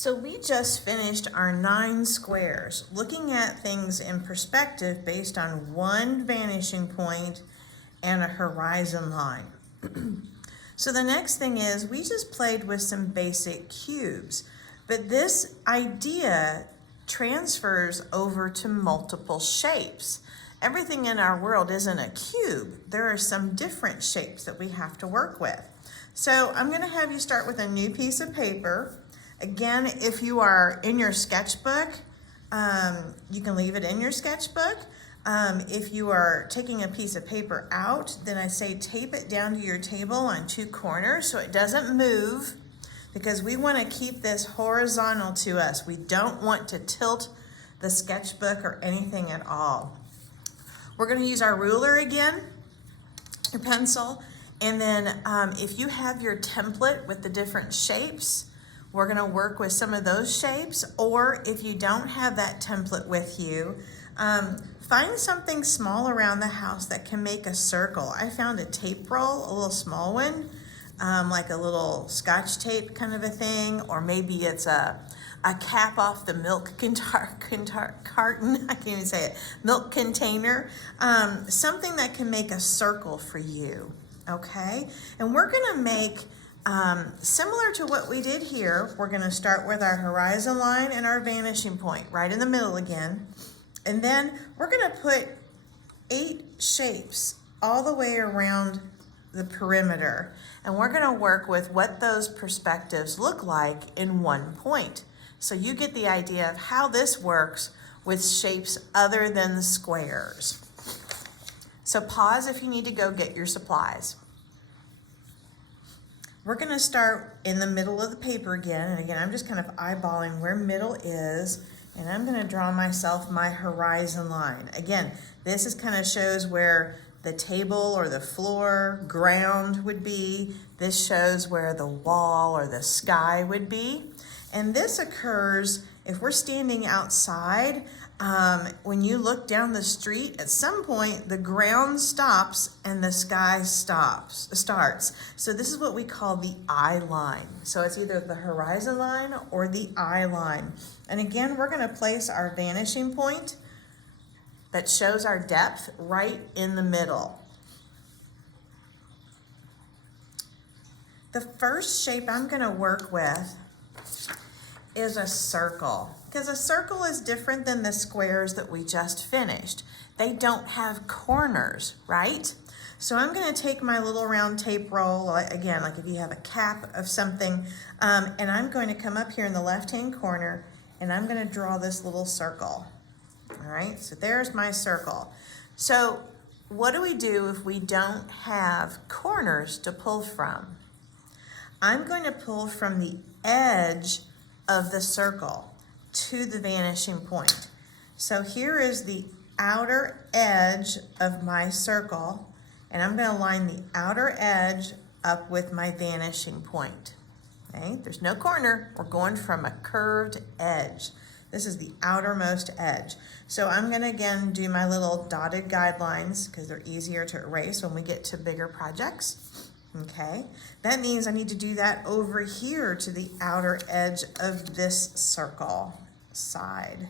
So we just finished our 9 squares, looking at things in perspective based on one vanishing point and a horizon line. So the next thing is we just played with some basic cubes, but this idea transfers over to multiple shapes. Everything in our world isn't a cube. There are some different shapes that we have to work with. So I'm going to have you start with a new piece of paper. Again, if you are in your sketchbook, you can leave it in your sketchbook. If you are taking a piece of paper out, then I say tape it down to your table on 2 corners so it doesn't move, because we want to keep this horizontal to us. We don't want to tilt the sketchbook or anything at all. We're going to use our ruler again, your pencil, and then if you have your template with the different shapes, we're going to work with some of those shapes. Or if you don't have that template with you, find something small around the house that can make a circle. I found a tape roll, a little small one, like a little Scotch tape kind of a thing, or maybe it's a cap off the milk carton, I can't even say it, milk container, something that can make a circle for you, okay? And we're gonna make, similar to what we did here, we're gonna start with our horizon line and our vanishing point right in the middle again. And then we're gonna put 8 shapes all the way around the perimeter. And we're gonna work with what those perspectives look like in one point. So you get the idea of how this works with shapes other than the squares. So pause if you need to go get your supplies. We're gonna start in the middle of the paper again. And again, I'm just kind of eyeballing where middle is. And I'm gonna draw myself my horizon line. Again, this is kind of shows where the table or the floor, ground would be. This shows where the wall or the sky would be. And this occurs if we're standing outside. When you look down the street, at some point the ground stops and the sky starts. So this is what we call the eye line. So it's either the horizon line or the eye line. And again, we're going to place our vanishing point that shows our depth right in the middle. The first shape I'm going to work with is a circle, because a circle is different than the squares that we just finished. They don't have corners, right? So I'm going to take my little round tape roll, again, like if you have a cap of something, and I'm going to come up here in the left-hand corner, and I'm going to draw this little circle. All right, so there's my circle. So what do we do if we don't have corners to pull from? I'm going to pull from the edge of the circle to the vanishing point. So here is the outer edge of my circle, and I'm going to line the outer edge up with my vanishing point. Okay, there's no corner. We're going from a curved edge. This is the outermost edge. So I'm going to again do my little dotted guidelines because they're easier to erase when we get to bigger projects. Okay, that means I need to do that over here to the outer edge of this circle side.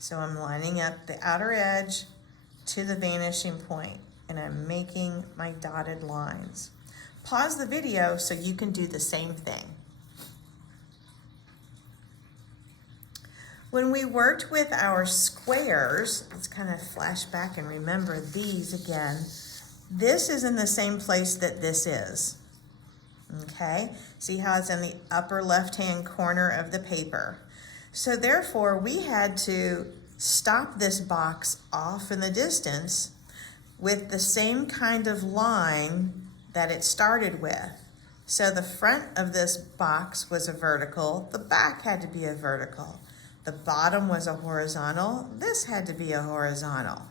So I'm lining up the outer edge to the vanishing point, and I'm making my dotted lines. Pause the video so you can do the same thing. When we worked with our squares, let's kind of flash back and remember these again. This is in the same place that this is, okay? See how it's in the upper left-hand corner of the paper. So therefore, we had to stop this box off in the distance with the same kind of line that it started with. So the front of this box was a vertical, the back had to be a vertical. The bottom was a horizontal, this had to be a horizontal.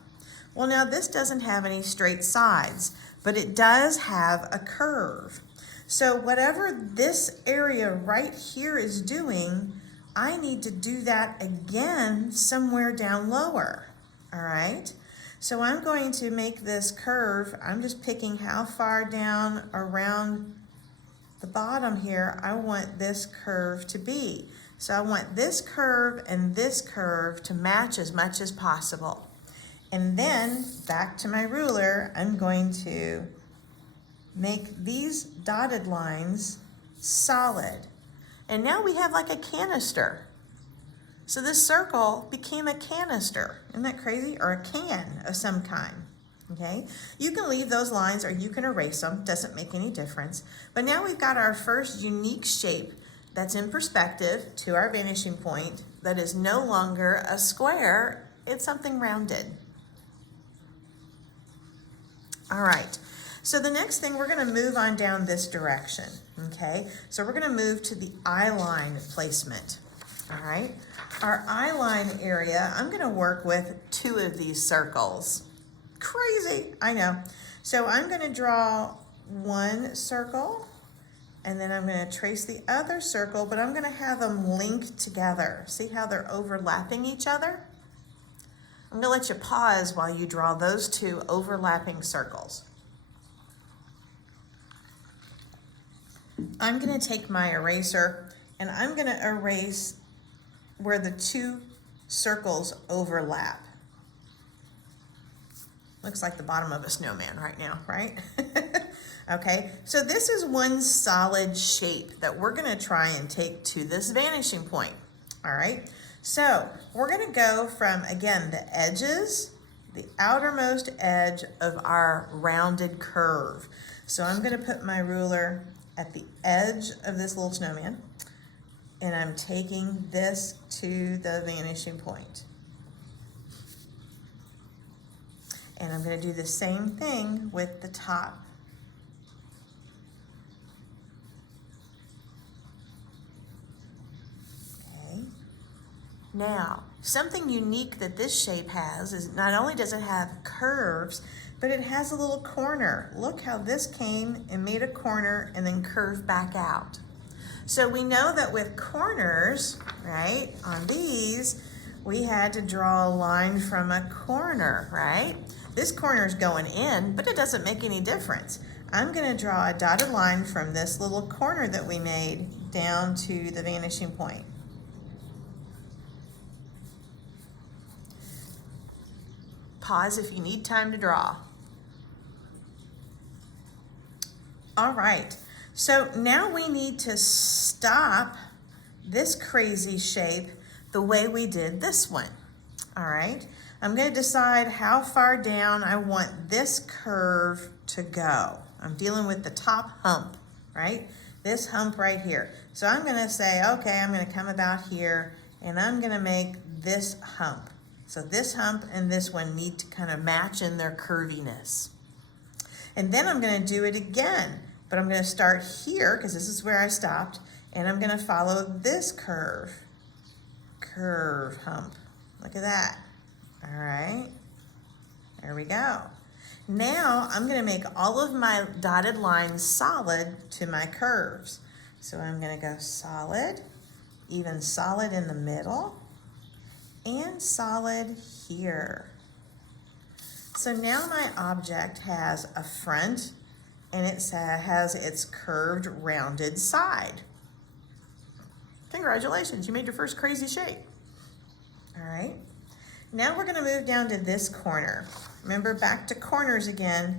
Well, now this doesn't have any straight sides, but it does have a curve. So whatever this area right here is doing, I need to do that again somewhere down lower, all right? So I'm going to make this curve. I'm just picking how far down around the bottom here, I want this curve to be. So I want this curve and this curve to match as much as possible. And then back to my ruler, I'm going to make these dotted lines solid. And now we have like a canister. So this circle became a canister. Isn't that crazy? Or a can of some kind. Okay, you can leave those lines or you can erase them, doesn't make any difference. But now we've got our first unique shape that's in perspective to our vanishing point that is no longer a square, it's something rounded. All right, so the next thing, we're gonna move on down this direction, okay? So we're gonna move to the eye line placement, all right? Our eye line area, I'm gonna work with 2 of these circles. Crazy, I know. So I'm gonna draw 1 circle, and then I'm gonna trace the other circle, but I'm gonna have them linked together. See how they're overlapping each other? I'm gonna let you pause while you draw those 2 overlapping circles. I'm gonna take my eraser and I'm gonna erase where the 2 circles overlap. Looks like the bottom of a snowman right now, right? Okay, so this is one solid shape that we're gonna try and take to this vanishing point, all right? So we're gonna go from, again, the edges, the outermost edge of our rounded curve. So I'm gonna put my ruler at the edge of this little snowman, and I'm taking this to the vanishing point. And I'm gonna do the same thing with the top. Okay. Now, something unique that this shape has is not only does it have curves, but it has a little corner. Look how this came and made a corner and then curved back out. So we know that with corners, right, on these, we had to draw a line from a corner, right? This corner is going in, but it doesn't make any difference. I'm gonna draw a dotted line from this little corner that we made down to the vanishing point. Pause if you need time to draw. All right, so now we need to stop this crazy shape the way we did this one, all right? I'm gonna decide how far down I want this curve to go. I'm dealing with the top hump, right? This hump right here. So I'm gonna say, okay, I'm gonna come about here and I'm gonna make this hump. So this hump and this one need to kind of match in their curviness. And then I'm gonna do it again, but I'm gonna start here because this is where I stopped, and I'm gonna follow this curve hump. Look at that. All right, there we go. Now I'm gonna make all of my dotted lines solid to my curves. So I'm gonna go solid, even solid in the middle, and solid here. So now my object has a front and it has its curved rounded side. Congratulations, you made your first crazy shape. All right. Now we're gonna move down to this corner. Remember, back to corners again.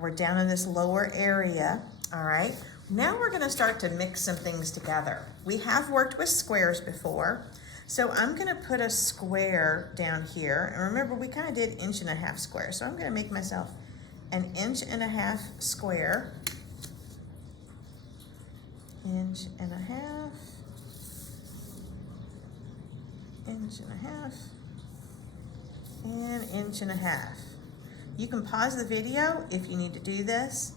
We're down in this lower area, all right? Now we're gonna start to mix some things together. We have worked with squares before, so I'm gonna put a square down here. And remember, we kind of did 1.5 inch square, so I'm gonna make myself an 1.5 inch square. 1.5 inch, 1.5 inch, and 1.5 inch. You can pause the video if you need to do this.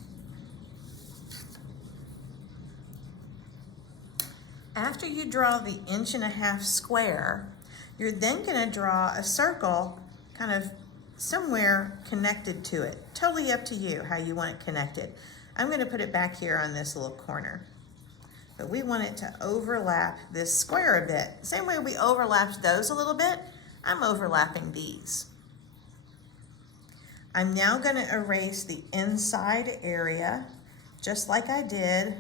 After you draw the 1.5 inch square, you're then gonna draw a circle kind of somewhere connected to it. Totally up to you how you want it connected. I'm gonna put it back here on this little corner. But we want it to overlap this square a bit. Same way we overlapped those a little bit, I'm overlapping these. I'm now gonna erase the inside area, just like I did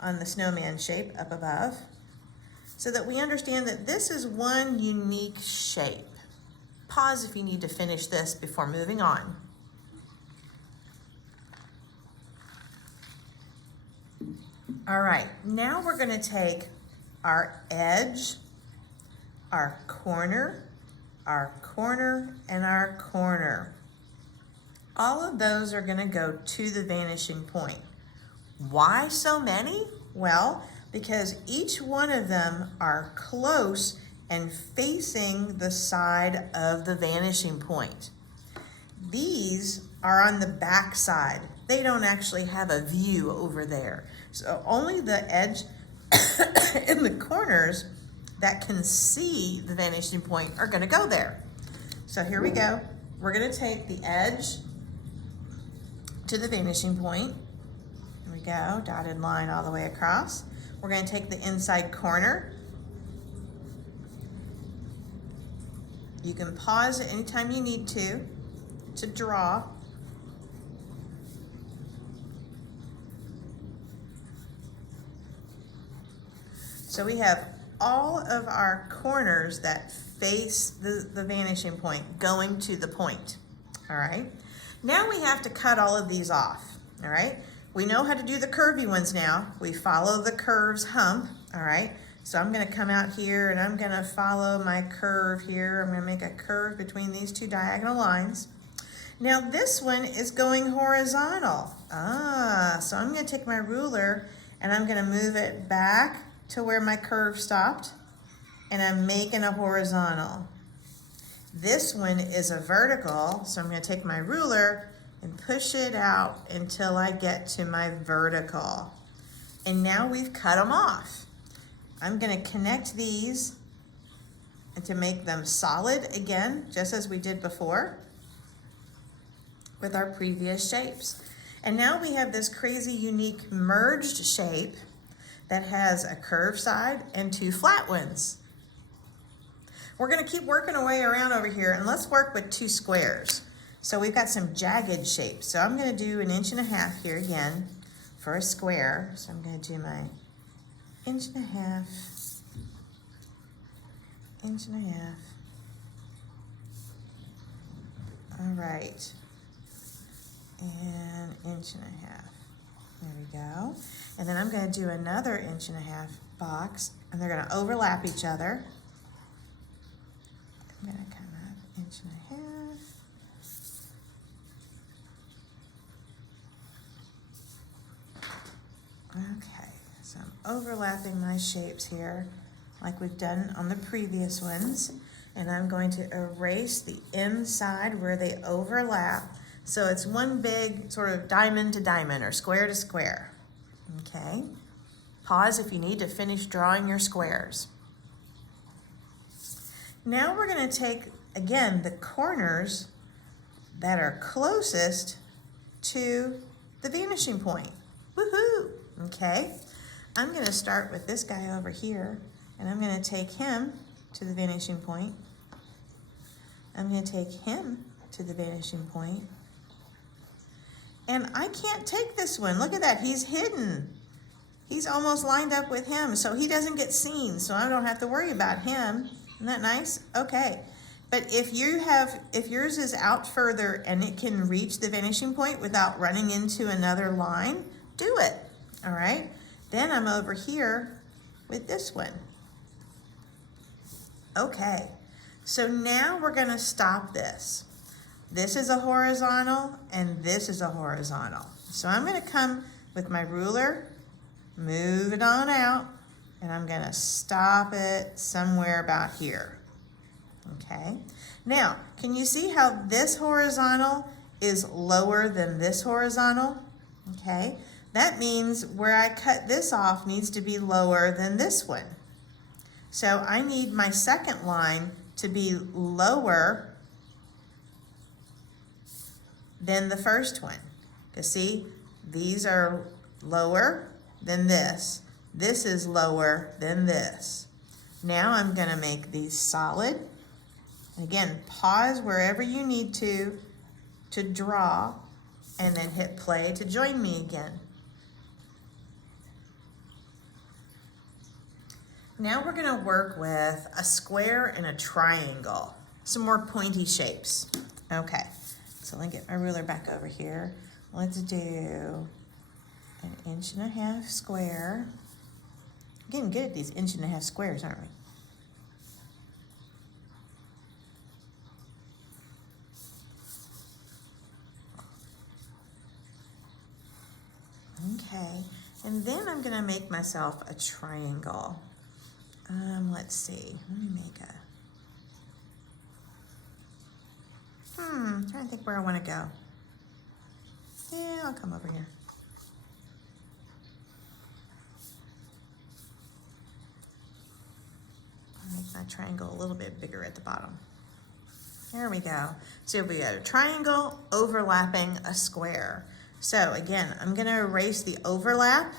on the snowman shape up above so that we understand that this is one unique shape. Pause if you need to finish this before moving on. All right, now we're going to take our edge, our corner, and our corner. All of those are going to go to the vanishing point. Why so many? Well, because each one of them are close and facing the side of the vanishing point. These are on the back side. They don't actually have a view over there. So only the edge and the corners that can see the vanishing point are going to go there. So here we go. We're going to take the edge to the vanishing point. Here we go, dotted line all the way across. We're going to take the inside corner. You can pause it anytime you need to draw. So we have all of our corners that face the vanishing point going to the point. All right. Now we have to cut all of these off. All right. We know how to do the curvy ones now. We follow the curve's hump. All right. So I'm going to come out here and I'm going to follow my curve here. I'm going to make a curve between these two diagonal lines. Now this one is going horizontal. So I'm going to take my ruler and I'm going to move it back to where my curve stopped, and I'm making a horizontal. This one is a vertical, so I'm going to take my ruler and push it out until I get to my vertical. And now we've cut them off. I'm going to connect these and to make them solid again, just as we did before with our previous shapes. And now we have this crazy unique merged shape that has a curved side and two flat ones. We're going to keep working our way around over here, and let's work with two squares. So we've got some jagged shapes. So I'm going to do 1.5 inches here again for a square. So I'm going to do my 1.5 inches, 1.5 inches. All right, and 1.5 inches. There we go. And then I'm going to do another 1.5 inch box, and they're going to overlap each other. I'm going to come up 1.5 inches. Okay, so I'm overlapping my shapes here like we've done on the previous ones. And I'm going to erase the inside where they overlap. So it's one big sort of diamond to diamond or square to square. Okay. Pause if you need to finish drawing your squares. Now we're going to take, again, the corners that are closest to the vanishing point. Woohoo! Okay. I'm going to start with this guy over here, and I'm going to take him to the vanishing point. I'm going to take him to the vanishing point. And I can't take this one. Look at that. He's hidden. He's almost lined up with him, so he doesn't get seen, so I don't have to worry about him. Isn't that nice? Okay. But if yours is out further and it can reach the vanishing point without running into another line, do it. All right? Then I'm over here with this one. Okay. So now we're going to stop this. This is a horizontal and this is a horizontal. So I'm going to come with my ruler, move it on out, and I'm going to stop it somewhere about here. Okay. Now, can you see how this horizontal is lower than this horizontal? Okay. That means where I cut this off needs to be lower than this one. So I need my second line to be lower than the first one. Because see, these are lower than this. This is lower than this. Now I'm going to make these solid. Again, pause wherever you need to draw, and then hit play to join me again. Now we're gonna work with a square and a triangle. Some more pointy shapes. Okay, so let me get my ruler back over here. Let's do an 1.5 inch square. Getting good at these 1.5 inch squares, aren't we? Okay, and then I'm gonna make myself a triangle. Let's see, let me make I'm trying to think where I wanna go. Yeah, I'll come over here. I'll make my triangle a little bit bigger at the bottom. There we go. So we got a triangle overlapping a square. So again, I'm gonna erase the overlap.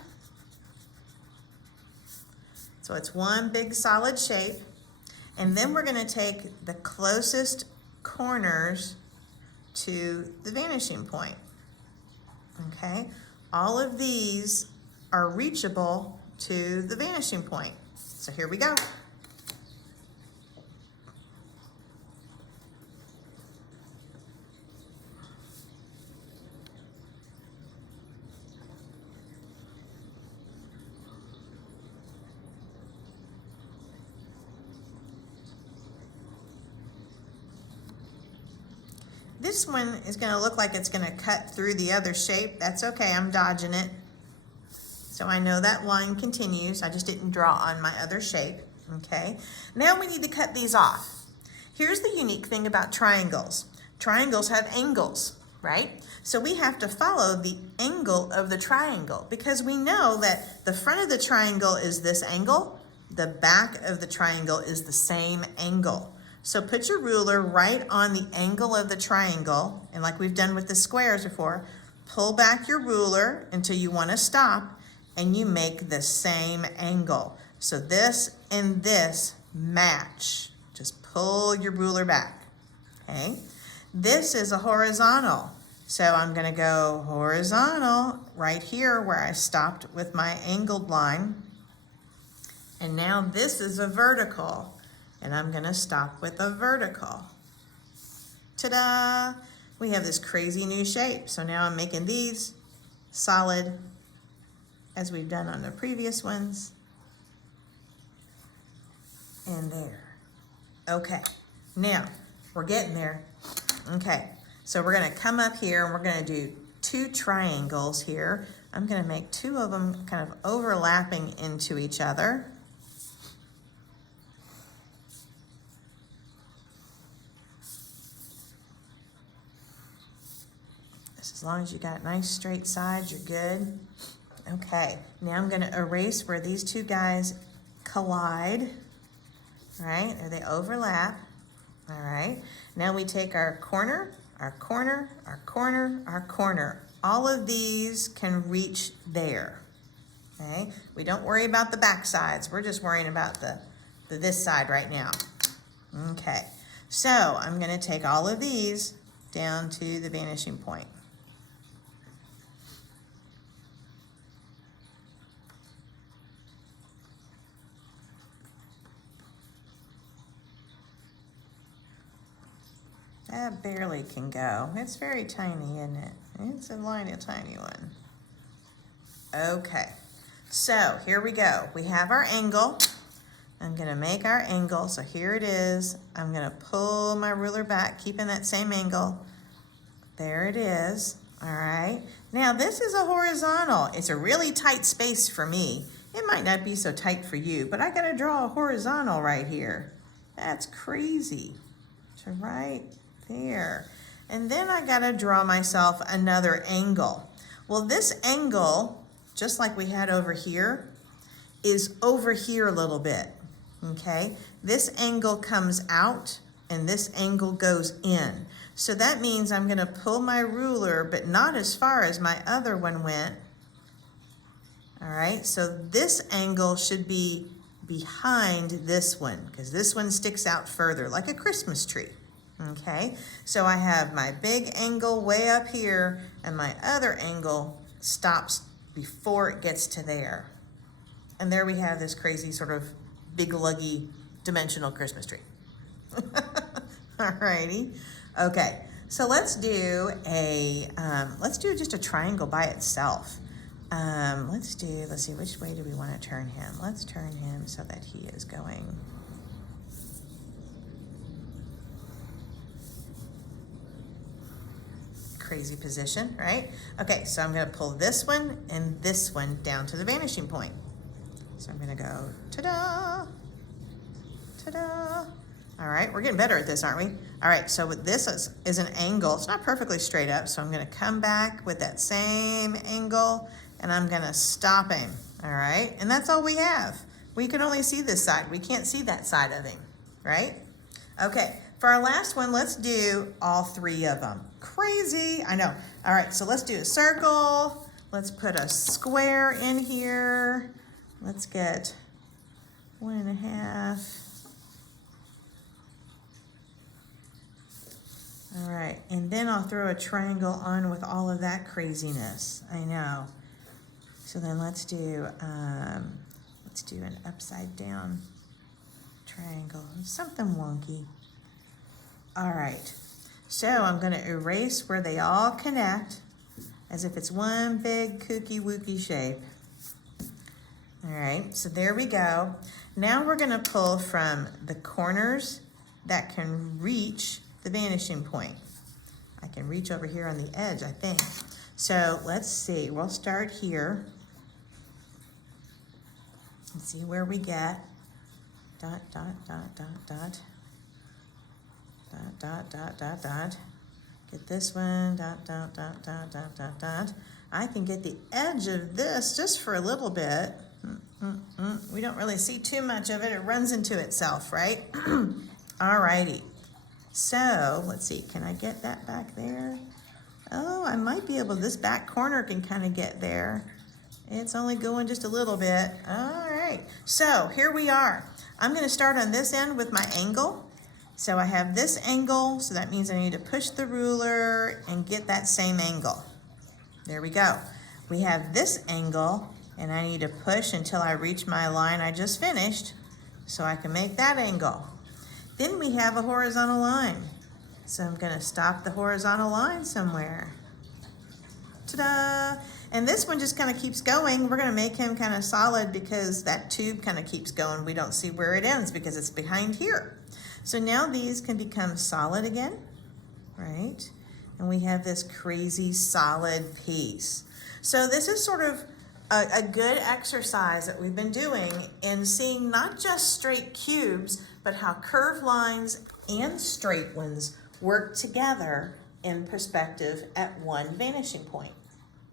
So it's one big solid shape. And then we're gonna take the closest corners to the vanishing point. Okay, all of these are reachable to the vanishing point. So here we go. This one is going to look like it's going to cut through the other shape. That's okay, I'm dodging it. So I know that line continues. I just didn't draw on my other shape. Okay, now we need to cut these off. Here's the unique thing about triangles. Triangles have angles, right? So we have to follow the angle of the triangle because we know that the front of the triangle is this angle, the back of the triangle is the same angle. So put your ruler right on the angle of the triangle, and like we've done with the squares before, pull back your ruler until you want to stop, and you make the same angle. So this and this match. Just pull your ruler back, okay? This is a horizontal. So I'm going to go horizontal right here where I stopped with my angled line. And now this is a vertical. And I'm gonna stop with a vertical. Ta-da! We have this crazy new shape. So now I'm making these solid as we've done on the previous ones. And there. Okay, now we're getting there. Okay, so we're gonna come up here and we're gonna do 2 triangles here. I'm gonna make 2 of them kind of overlapping into each other. As long as you got nice straight sides, you're good. Okay, now I'm gonna erase where these 2 guys collide, right? Or they overlap, all right? Now we take our corner, our corner, our corner, our corner. All of these can reach there, okay? We don't worry about the back sides. We're just worrying about this side right now. Okay, so I'm gonna take all of these down to the vanishing point. That barely can go. It's very tiny, isn't it? It's a tiny one. Okay, so here we go. We have our angle. I'm gonna make our angle, so here it is. I'm gonna pull my ruler back, keeping that same angle. There it is, all right. Now this is a horizontal. It's a really tight space for me. It might not be so tight for you, but I gotta draw a horizontal right here. That's crazy. So right there. And then I gotta draw myself another angle. Well, this angle, just like we had over here, is over here a little bit, okay? This angle comes out and this angle goes in. So that means I'm gonna pull my ruler, but not as far as my other one went. All right, so this angle should be behind this one because this one sticks out further like a Christmas tree. Okay, so I have my big angle way up here and my other angle stops before it gets to there. And there we have this crazy sort of big luggy dimensional Christmas tree. Alrighty. Okay, so let's do just a triangle by itself. Let's see, which way do we want to turn him? Let's turn him so that he is going crazy position, right? Okay, so I'm going to pull this one and this one down to the vanishing point. So I'm going to go ta-da, ta-da. All right, we're getting better at this, aren't we? All right, so this is an angle. It's not perfectly straight up, so I'm going to come back with that same angle, and I'm going to stop him, all right? And that's all we have. We can only see this side. We can't see that side of him, right? Okay, for our last one, let's do all three of them. Crazy, I know. All right, so let's do a circle. Let's put a square in here. Let's get 1.5. All right, and then I'll throw a triangle on with all of that craziness. I know. So then let's do an upside down triangle, something wonky. All right, so I'm going to erase where they all connect as if it's one big kooky wooky shape. All right, so there we go. Now we're going to pull from the corners that can reach the vanishing point. I can reach over here on the edge, I think. So let's see, we'll start here. Let's see where we get. Dot, dot, dot, dot, dot. Dot, dot, dot, dot, dot. Get this one, dot, dot, dot, dot, dot, dot, dot. I can get the edge of this just for a little bit. We don't really see too much of it. It runs into itself, right? All righty. So let's see, can I get that back there? Oh, I might be able, this back corner can kind of get there. It's only going just a little bit. All right, so here we are. I'm going to start on this end with my angle. So I have this angle, so that means I need to push the ruler and get that same angle. There we go. We have this angle, and I need to push until I reach my line I just finished, so I can make that angle. Then we have a horizontal line. So I'm going to stop the horizontal line somewhere. Ta-da! And this one just kind of keeps going. We're going to make him kind of solid because that tube kind of keeps going. We don't see where it ends because it's behind here. So now these can become solid again, right? And we have this crazy solid piece. So this is sort of a good exercise that we've been doing in seeing not just straight cubes, but how curved lines and straight ones work together in perspective at one vanishing point.